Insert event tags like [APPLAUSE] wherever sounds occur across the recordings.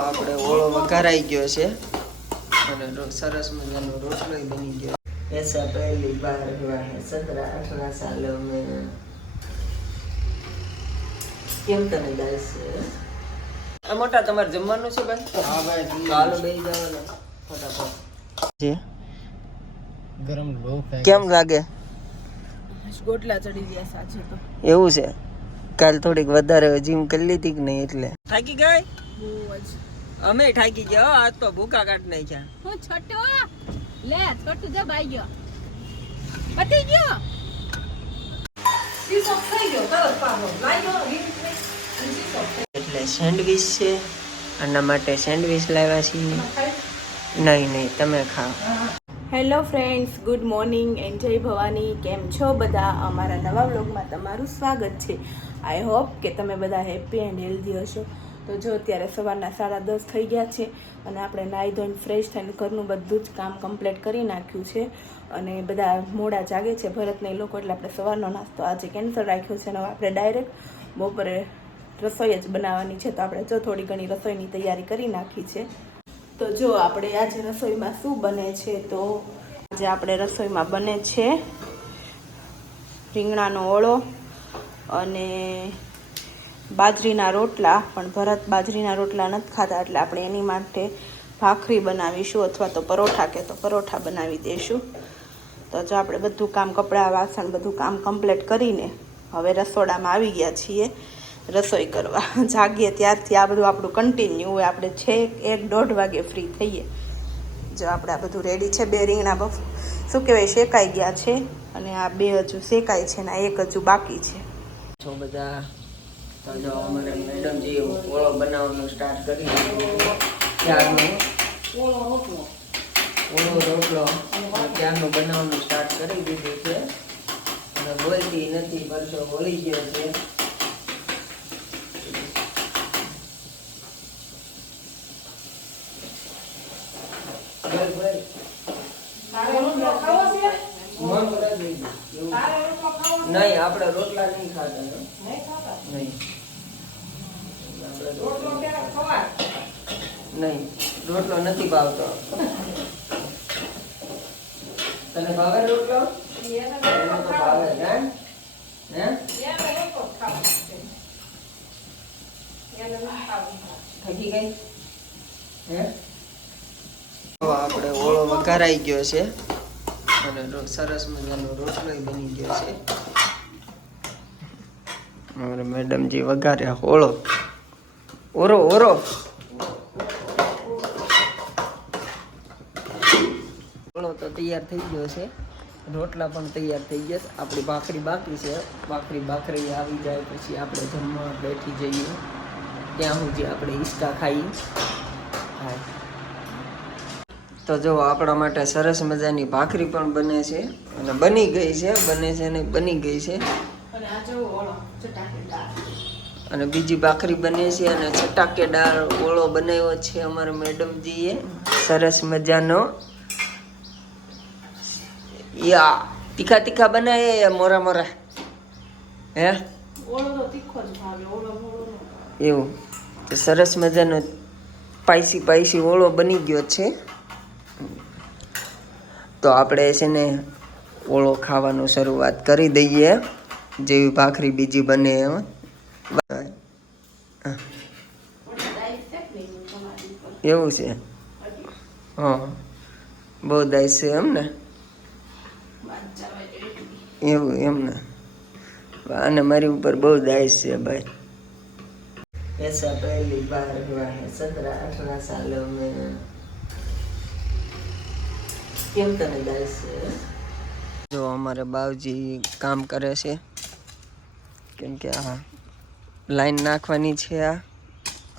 આપણે ઓળો વઘારાઈ ગયો છે. અને સરસ મજાનો રોટલો બની ગયો. એસા પહેલી બાર હે સતરા અઠરા સાલો મેં કેમ તને જાય આ મોટા તમારે જમવાનું છે ભાઈ? હા ભાઈ ચાલો બેસી જવાનું. ફટાફટ. જે? ગરમ લો કેમ લાગે? ગોટલા ચડી ગયા સાચે તો. એવું છે? કાલ થોડીક વધારે જીમ કરી લીધી કે નહીં એટલે? થાકી ગઈ? બહુ જ અમે થાકી ગયા હો, આજ તો ભૂકા કાઢ છે હું છોટો લે છોટું જબ આઈ ગયો. પતી ગયો? એટલે સેન્ડવિચ છે. આના માટે સેન્ડવિચ લાવ્યા છીએ. નહીં નહીં તમે ખાઓ. Hello friends good morning and જય ભવાની. કેમ છો બધા? અમારા નવા વ્લોગમાં તમારું સ્વાગત છે. આઈ હોપ કે તમે બધા હેપી એન્ડ હેલ્ધી હશો. તો જો અત્યારે સવારના સાડા દસ થઈ ગયા છે અને આપણે નાહી ધોઈને ફ્રેશ થઈને ઘરનું બધું જ કામ કમ્પ્લીટ કરી નાખ્યું છે અને બધા મોડા જાગે છે ભરતને એ લોકો, એટલે આપણે સવારનો નાસ્તો આજે કેન્સલ રાખ્યો છે અને આપણે ડાયરેક્ટ બપોરે રસોઈ જ બનાવવાની છે. તો આપણે જો થોડી ઘણી રસોઈની તૈયારી કરી નાખી છે. તો જો આપણે આજે રસોઈમાં શું બને છે? તો આજે આપણે રસોઈમાં બને છે રીંગણાનો ઓળો અને બાજરીના રોટલા, પણ ભરત બાજરીના રોટલા નથી ખાતા, એટલે આપણે એની માટે ભાખરી બનાવીશું અથવા તો પરોઠા કે તો પરોઠા બનાવી દઈશું. તો જો આપણે બધું કામ કપડાં, વાસણ બધું કામ કમ્પ્લીટ કરીને હવે રસોડામાં આવી ગયા છીએ રસોઈ કરવા. [LAUGHS] જાગીએ ત્યારથી આ બધું આપણું કન્ટિન્યુ હોય, આપણે છેક એક દોઢ વાગે ફ્રી થઈએ. જો આપણે આ બધું રેડી છે, બે રીંગણા બફ, શું કહેવાય, શેકાઈ ગયા છે અને આ બે હજુ શેકાય છે ને આ એક હજુ બાકી છે. જો બધા તો જો અમારે ઓળો બનાવવાનું સ્ટાર્ટ કરી દીધું ત્યારનું. ઓળો રોટલો. અને ત્યારનું બનાવવાનું સ્ટાર્ટ કરી દીધું છે. અને બોલતી નથી પરસો બોલી ગયો છે. નહીં આપણે રોટલા નહીં ખાતા. નહીં આપણે રોટલો નહીં રોટલો નથી ભાવતો. તને ભાવે રોટલો? ભાવે હે? હે? થકી ગઈ? હે? આપણે ઓળો વઘારાઈ ગયો છે. અને સરસ મજાનો રોટલો બની ગયો છે. અમારે મેડમજી વઘાર્યા ઓળો. ઓરો ઓરો ઓળો તો તૈયાર થઈ ગયો છે. રોટલા પણ તૈયાર થઈ ગયા આપણી ભાખરી બાકી છે. ભાખરી ભાખરી આવી જાય પછી આપણે જમવા બેઠી જઈએ. ત્યાં સુધી આપણે હિંચકા ખાઈએ. તો જો આપણા માટે સરસ મજાની ભાખરી પણ બને છે. અને બની ગઈ છે. બને છે ને બની ગઈ છે. અને આ જો ઓળો અને બીજી ભાખરી બને છે અને છટાકેદાર ઓળો બનાવ્યો છે અમારા મેડમજીએ. સરસ મજાનો. યા તીખા તીખા બનાવે યા મોરા મોરા? હે. એવું. તો સરસ મજાનો પાઈસી પાઈસી ઓળો બની ગયો છે. તો આપણે છે ને ઓળો ખાવાનું શરૂઆત કરી દઈએ. જેવી ભાખરી બીજી બને એમ. એવું છે હા બહુ દાઈસ છે એમ ને એવું એમ ને અને મારી ઉપર બહુ દાઈસ છે ભાઈ ऐसा पहली बार हुआ है सत्रह अठारह सालों में કેમ તને દાઈસ છે જો અમારે બાવજી કામ કરે છે કેમ કે આ લાઈન નાખવાની છે આ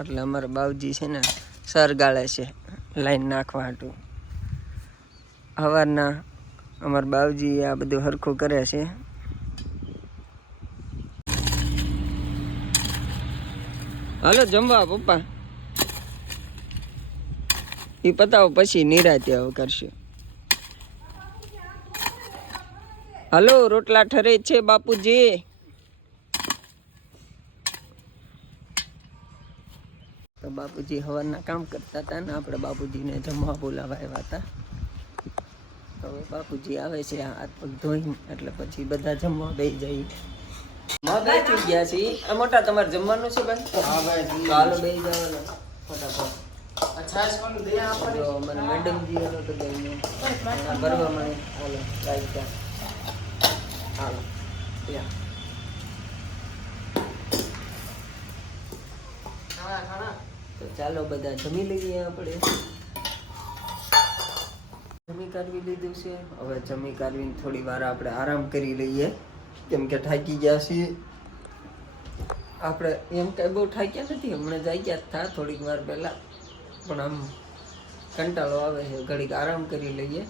એટલે અમારા બાવજી છે ને સરગાળે છે લાઈન નાખવા હાટું. સવારના અમારા બાવજી આ બધું હરખું કરે છે. હાલો જમવા પપ્પા. એ પતાવો પછી નિરાતે હવે કરશે. હાલો, રોટલા ઠરે છે બાપુજી. તો બાપુજી હવારના કામ કરતા હતા ને આપણે બાપુજીને જમવા બોલાવા આવ્યા હતા. હવે બાપુજી આવે છે હાથ પગ ધોઈને એટલે પછી બધા જમવા બે જઈએ બેસી ગયા છીએ. આ મોટા તમારે જમવાનું છે ભાઈ? હા ભાઈ હાલો બેસી જવાનું. ફટાફટ. મને મેડમજી એનો તો ભરવા મને હાલો રાઈટ હાલો ત્યાં ચાલો બધા જમી લઈએ આપણે. જમી કાઢવી લીધું છે. હવે જમી કાઢવીને થોડી વાર આપણે આરામ કરી લઈએ. કેમ કે થાકી ગયા છીએ. આપણે એમ કઈ બહુ થાક્યા નથી. હમણાં જઈ ગયા થા થોડીક વાર પહેલા. પણ આમ કંટાળો આવે છે. ઘડીક આરામ કરી લઈએ.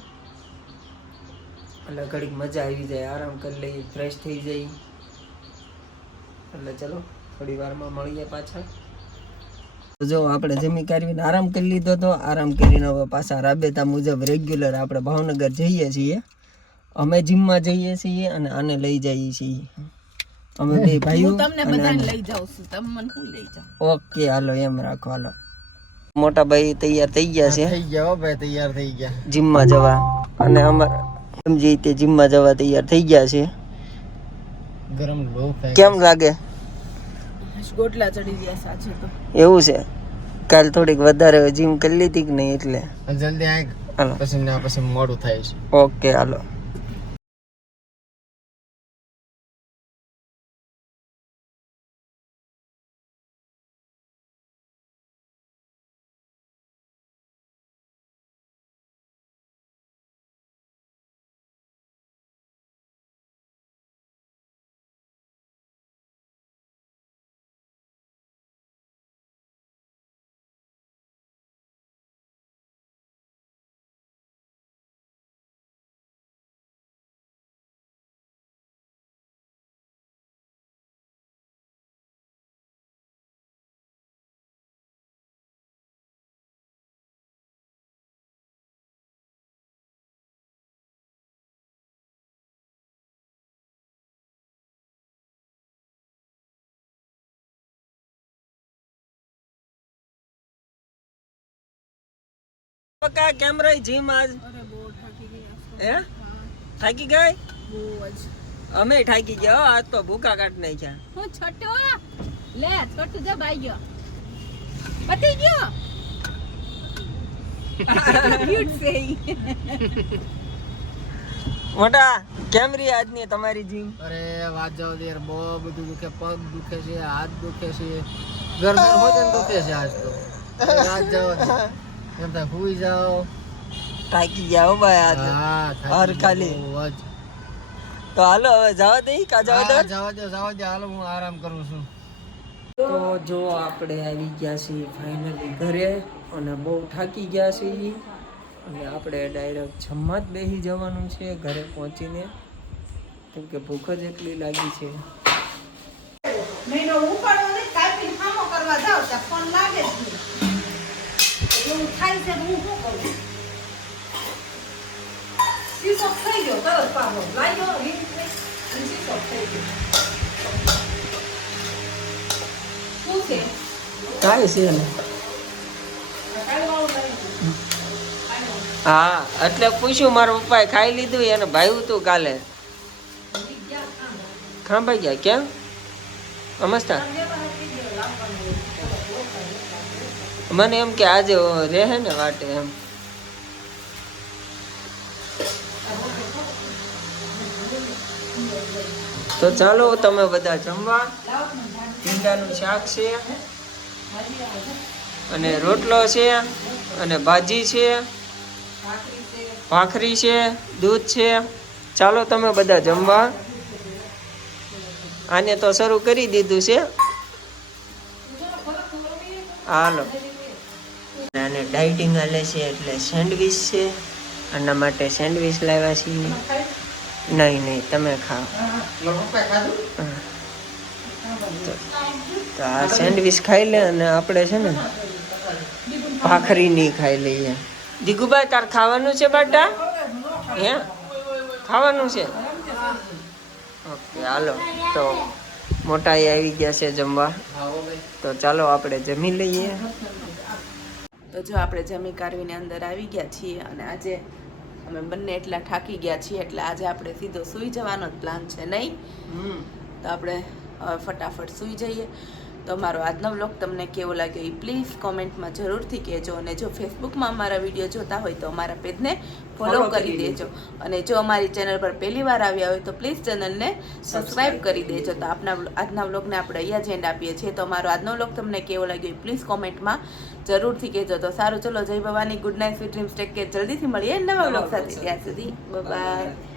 એટલે ઘડીક મજા આવી જાય. આરામ કરી લઈએ. ફ્રેશ થઈ જઈએ. એટલે ચલો, થોડી વારમાં મળીએ પાછા. જો આપણે જમી કરીને આરામ કરી લીધો તો આરામ કરીને હવે પાછા રાબેતા મુજબ રેગ્યુલર આપણે ભાવનગર જઈએ છીએ. અમે જીમમાં જઈએ છીએ અને આને લઈ જઈએ છીએ. અમે બે ભાઈઓ તમને બધાને લઈ જાઉં છું. તમે મને હું લઈ જાઓ ઓકે હાલો એમ રાખો હાલો. મોટા ભાઈ તૈયાર થઈ ગયા છે. થઈ ગયા ભાઈ તૈયાર થઈ ગયા. જીમમાં જવા. અને અમાર સમજી તે જીમમાં જવા તૈયાર થઈ ગયા છે. ગરમ કેમ લાગે? ગોટલા ચડી ગયા સાચે તો. એવું છે? કાલ થોડીક વધારે જીમ કરી લીધી કે નહીં એટલે? જલ્દી આય પછી ના પછી મોડું થાય છે. ઓકે હાલો. પક્કા કેમ રહી જીમ આજ અરે બહુ થાકી ગયા હે થાકી ગઈ બહુ જ અમે થાકી ગયા હો, આજ તો ભૂકા કાઢ નાખ્યા હું છોટો લે છોટું જ બાઈ ગયો પતી ગયો ક્યુટ છે ઈ. મોટા કેમ રહી આજની તમારી જીમ અરે વાત જાવ દે યાર બહુ બધું દુખે પગ દુખે છે હાથ દુખે છે ગરમી ભોજન દુખે છે આજ તો વાત જાવ દે એમ થાય હુઈ જાઓ. થાકી ગયા હો ભાઈ આજ. હર ખાલી. તો હાલો હવે જવા દઈ કા જવા દે જવા દે જવા દે હાલો હું આરામ કરું છું. તો જો આપણે આવી ગયા છીએ ફાઇનલી ઘરે અને બહુ થાકી ગયા છીએ. અને આપણે ડાયરેક્ટ જમવા જ બેસી જવાનું છે ઘરે પહોંચીને. કેમ કે ભૂખ જ એટલી લાગી છે. મહિનો ઉપાડો ને કાપીને ખામો કરવા જાવ ત્યાં ફોન લાગે નહીં. એવું થાય છે હું શું કરું શીશો થઈ ગયો તરત પાછો લાગ્યો રીંગ શીશો થઈ ગયો શું છે કાંઈ છે ને હા એટલે પૂછ્યું મારા પપ્પાએ ખાઈ લીધું એને ભાવ્યું તું કાલે. ખાંભાઈ ગયા કેમ? નમસ્કાર મને એમ કે આજે રહે ને વાટે એમ. તો ચાલો તમે બધા જમવા. ભીંડાનું શાક છે, અને રોટલો છે, અને ભાજી છે, ભાખરી છે, દૂધ છે. ચાલો તમે બધા જમવા. આને તો શરૂ કરી દીધું છે. હાલો. અને ડાયટિંગ હાલે છે એટલે સેન્ડવિચ છે. આના માટે સેન્ડવિચ લાવ્યા છીએ. નહીં નહીં, તમે ખાઓ. તો આ સેન્ડવિચ ખાઈ લે અને આપણે છે ને ભાખરી નહીં ખાઈ લઈએ. દીગુભાઈ તાર ખાવાનું છે બાટા? હે? ખાવાનું છે? ઓકે, હાલો. તો મોટા આવી ગયા છે જમવા. તો ચાલો આપણે જમી લઈએ. તો જો આપણે જમી કારવીને અંદર આવી ગયા છીએ અને આજે અમે બંને એટલા થાકી ગયા છીએ એટલે આજે આપણે સીધો સૂઈ જવાનો જ પ્લાન છે નહીં? હમ. તો આપણે ફટાફટ સૂઈ જઈએ. તો મારો આજનો વ્લોગ તમને કેવો લાગ્યો એ પ્લીઝ કોમેન્ટમાં જરૂરથી કહેજો અને જો ફેસબુકમાં અમારા વીડિયો જોતા હોય તો અમારા પેજને ફોલો કરી દેજો. અને જો અમારી ચેનલ પર પહેલી વાર આવ્યા હોય તો પ્લીઝ ચેનલને સબસ્ક્રાઈબ કરી દેજો. તો આપના આજના વ્લોગને આપણે અહીંયા જ એન્ડ આપીએ છીએ. તો અમારો આજનો વ્લોગ તમને કેવો લાગ્યો એ પ્લીઝ કોમેન્ટમાં જરૂરથી કહેજો. તો સારું ચલો જય Bhavani. Good night sweet dreams take care જલ્દીથી મળીએ નવા વ્લોગ સાથે. ત્યાં સુધી બાય